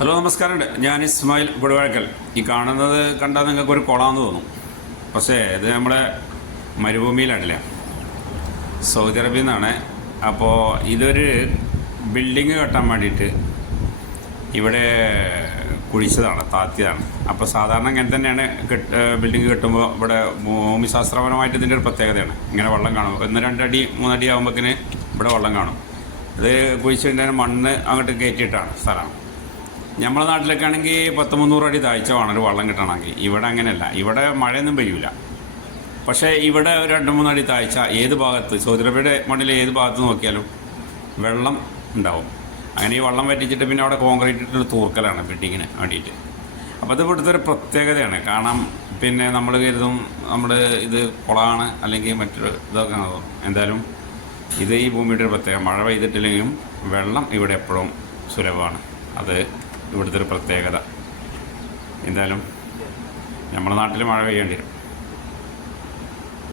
Hello നമസ്കാരമുണ്ട്. ഞാൻ ഇസ്മായിൽ കൊടുവാഴക്കൽ. ഈ കാണുന്നത് കണ്ടാൽ നിങ്ങൾക്കൊരു കുളമാണെന്ന് തോന്നും. പക്ഷേ ഇത് നമ്മുടെ മരുഭൂമിയിലാണല്ലേ, സൗദി അറേബ്യയിൽ നിന്നാണ്. അപ്പോൾ ഇതൊരു ബിൽഡിങ് കെട്ടാൻ വേണ്ടിയിട്ട് ഇവിടെ കുഴിച്ചതാണ്, താത്തിയതാണ്. അപ്പോൾ സാധാരണ ഇങ്ങനെ തന്നെയാണ് ബിൽഡിങ് കെട്ടുമ്പോൾ ഇവിടെ ഭൂമിശാസ്ത്രപരമായിട്ട് ഇതിൻ്റെ ഒരു പ്രത്യേകതയാണ്. ഇങ്ങനെ വെള്ളം കാണും. 1-2 അടി 3 അടി ആകുമ്പോഴേക്കിന് ഇവിടെ വെള്ളം കാണും. ഇത് കുഴിച്ചിട്ടുണ്ടെങ്കിൽ മണ്ണ് അങ്ങോട്ട് കയറ്റിയിട്ടാണ് സ്ഥലം. നമ്മുടെ നാട്ടിലൊക്കെ ആണെങ്കിൽ 100-300 അടി താഴ്ച വേണം ഒരു വെള്ളം കിട്ടണമെങ്കിൽ. ഇവിടെ അങ്ങനെയല്ല, ഇവിടെ മഴയൊന്നും പെയ്യൂല. പക്ഷേ ഇവിടെ ഒരു 2-3 അടി താഴ്ച ഏത് ഭാഗത്ത്, സൗദി അറേബ്യയുടെ മണ്ണിൽ ഏത് ഭാഗത്ത് നോക്കിയാലും വെള്ളം ഉണ്ടാവും. അങ്ങനെ ഈ വെള്ളം വറ്റിച്ചിട്ട് പിന്നെ അവിടെ കോൺക്രീറ്റ് ഇട്ട് തൂർക്കലാണ് ബിൽഡിങ്ങിന് വേണ്ടിയിട്ട്. അപ്പോൾ അത് ഇവിടുത്തെ ഒരു പ്രത്യേകതയാണ്. കാണാം. പിന്നെ നമ്മൾ കരുതും നമ്മൾ ഇത് കുളമാണ് അല്ലെങ്കിൽ മറ്റൊരു ഇതൊക്കെ തോന്നും. എന്തായാലും ഇത് ഈ ഭൂമിയുടെ ഒരു പ്രത്യേകം. മഴ പെയ്തിട്ടില്ലെങ്കിലും വെള്ളം ഇവിടെ എപ്പോഴും സുലഭമാണ്. അത് ഇവിടുത്തെ ഒരു പ്രത്യേകത. എന്തായാലും നമ്മുടെ നാട്ടിൽ മഴ പെയ്യേണ്ടി വരും.